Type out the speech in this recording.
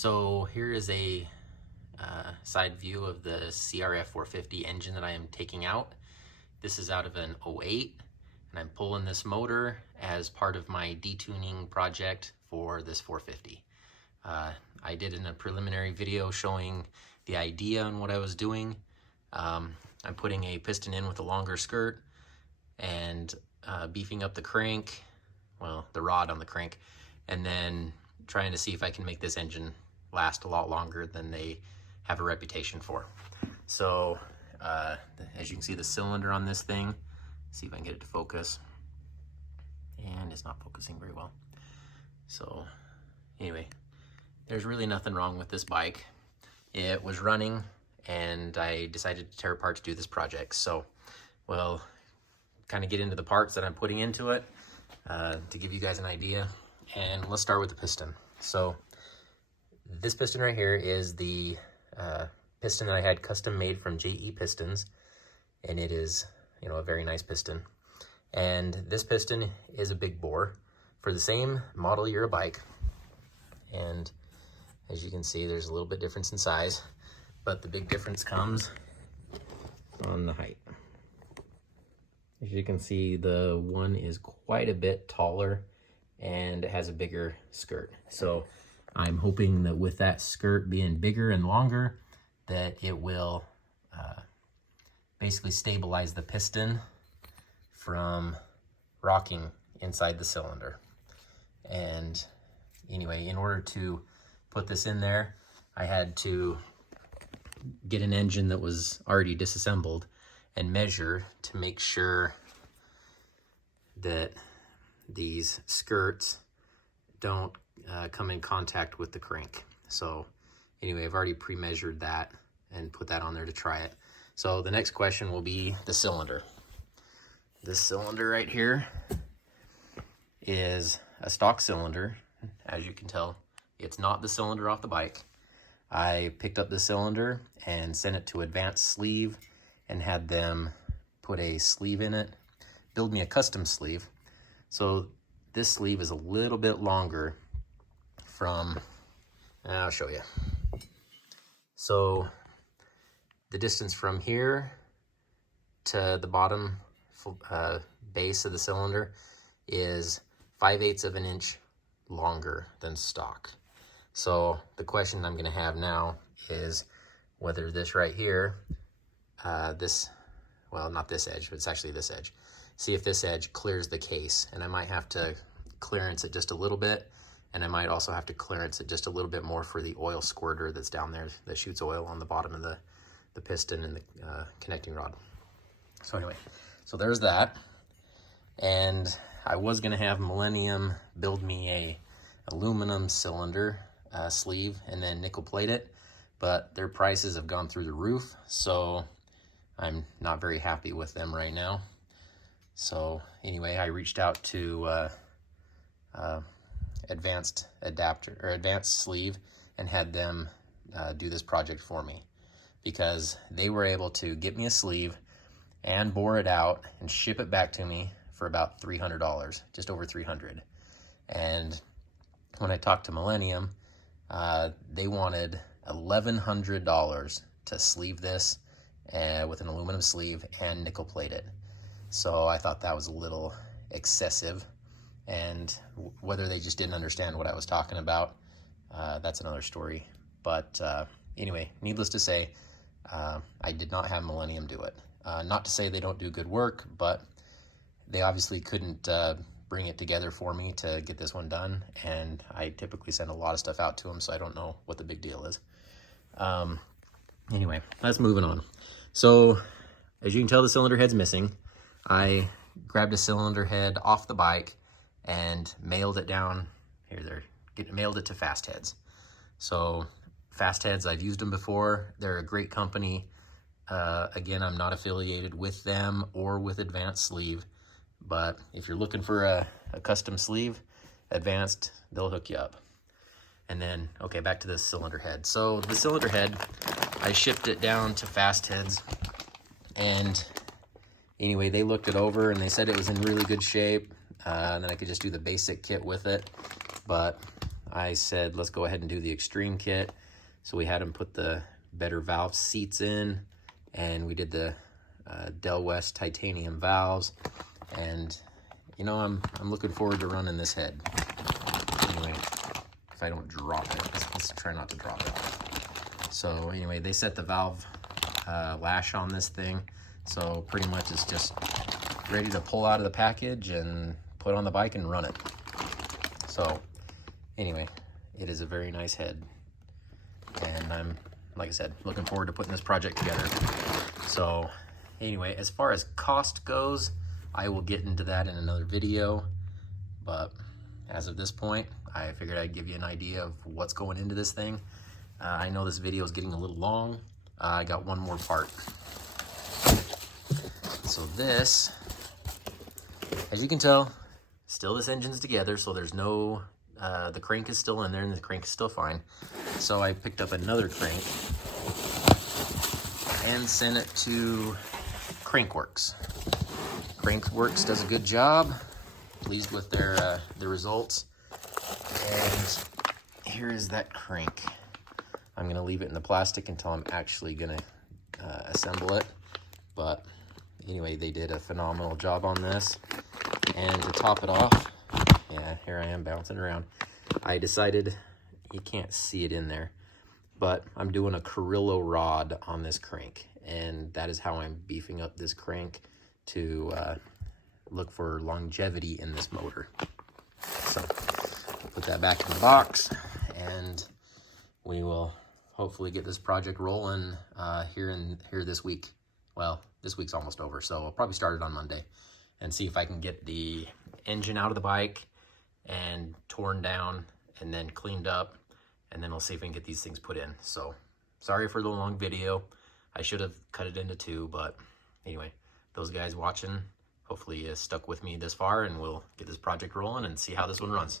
So here is a side view of the CRF450 engine that I am taking out. This is out of an '08, and I'm pulling this motor as part of my detuning project for this 450. I did in a preliminary video showing the idea on what I was doing. I'm putting a piston in with a longer skirt and beefing up the crank, well, the rod on the crank, and then trying to see if I can make this engine last a lot longer than they have a reputation for. So as you can see, the cylinder on this thing, see if I can get it to focus, and it's not focusing very well. So anyway, there's really nothing wrong with this bike. It was running and I decided to tear apart to do this project. So we'll kind of get into the parts that I'm putting into it to give you guys an idea. And let's start with the piston. So this piston right here is the piston that I had custom made from JE Pistons, and it is, you know, a very nice piston. And this piston is a big bore for the same model year of bike. And as you can see, there's a little bit difference in size, but the big difference comes on the height. As you can see, the one is quite a bit taller and it has a bigger skirt. So I'm hoping that with that skirt being bigger and longer, that it will basically stabilize the piston from rocking inside the cylinder. And anyway, in order to put this in there, I had to get an engine that was already disassembled and measure to make sure that these skirts don't come in contact with the crank. So anyway, I've already pre-measured that and put that on there to try it. So the next question will be the cylinder. This cylinder right here is a stock cylinder. As you can tell, it's not the cylinder off the bike. I picked up the cylinder and sent it to Advanced Sleeve and had them put a sleeve in it, build me a custom sleeve. So this sleeve is a little bit longer from, I'll show you. So the distance from here to the bottom base of the cylinder is 5/8 of an inch longer than stock. So the question I'm gonna have now is whether this right here, well, not this edge, but it's actually this edge. See if this edge clears the case, and I might have to clearance it just a little bit, and I might also have to clearance it just a little bit more for the oil squirter that's down there that shoots oil on the bottom of the piston and the connecting rod. So anyway, so there's that. And I was gonna have Millennium build me a aluminum cylinder sleeve and then nickel plate it, but their prices have gone through the roof, so I'm not very happy with them right now. So anyway, I reached out to Advanced Sleeve and had them do this project for me, because they were able to get me a sleeve and bore it out and ship it back to me for about $300, just over $300. And when I talked to Millennium, they wanted $1,100 to sleeve this with an aluminum sleeve and nickel plate it. So I thought that was a little excessive, and whether they just didn't understand what I was talking about, that's another story. But anyway, needless to say, I did not have Millennium do it. Not to say they don't do good work, but they obviously couldn't bring it together for me to get this one done, and I typically send a lot of stuff out to them, so I don't know what the big deal is. Anyway, let's move on. So as you can tell, the cylinder head's missing. I grabbed a cylinder head off the bike and mailed it down here. Mailed it to Fast Heads. So Fast Heads, I've used them before. They're a great company. Again, I'm not affiliated with them or with Advanced Sleeve, but if you're looking for a custom sleeve, Advanced, they'll hook you up. And then, okay, back to the cylinder head. So the cylinder head, I shipped it down to Fast Heads, and anyway, they looked it over and they said it was in really good shape, and then I could just do the basic kit with it. But I said, let's go ahead and do the extreme kit. So we had him put the better valve seats in, and we did the Del West titanium valves. And you know, I'm looking forward to running this head. Anyway, if I don't drop it, let's try not to drop it. So anyway, they set the valve lash on this thing, so pretty much it's just ready to pull out of the package and put on the bike and run it. So anyway, it is a very nice head, and I'm, like I said, looking forward to putting this project together. So anyway, as far as cost goes, I will get into that in another video, but as of this point, I figured I'd give you an idea of what's going into this thing. I know this video is getting a little long. I got one more part. So this, as you can tell, still this engine's together, so there's no, the crank is still in there and the crank is still fine. So I picked up another crank and sent it to Crankworks. Crankworks does a good job. Pleased with their results. And here is that crank. I'm gonna leave it in the plastic until I'm actually gonna assemble it. But anyway, they did a phenomenal job on this. And to top it off, yeah, here I am bouncing around. I decided, you can't see it in there, but I'm doing a Carrillo rod on this crank. And that is how I'm beefing up this crank to look for longevity in this motor. So put that back in the box, and we will hopefully get this project rolling here this week. Well, this week's almost over, so I'll probably start it on Monday and see if I can get the engine out of the bike and torn down and then cleaned up, and then we'll see if we can get these things put in. So sorry for the long video. I should have cut it into two, but anyway, those guys watching, hopefully you stuck with me this far, and we'll get this project rolling and see how this one runs.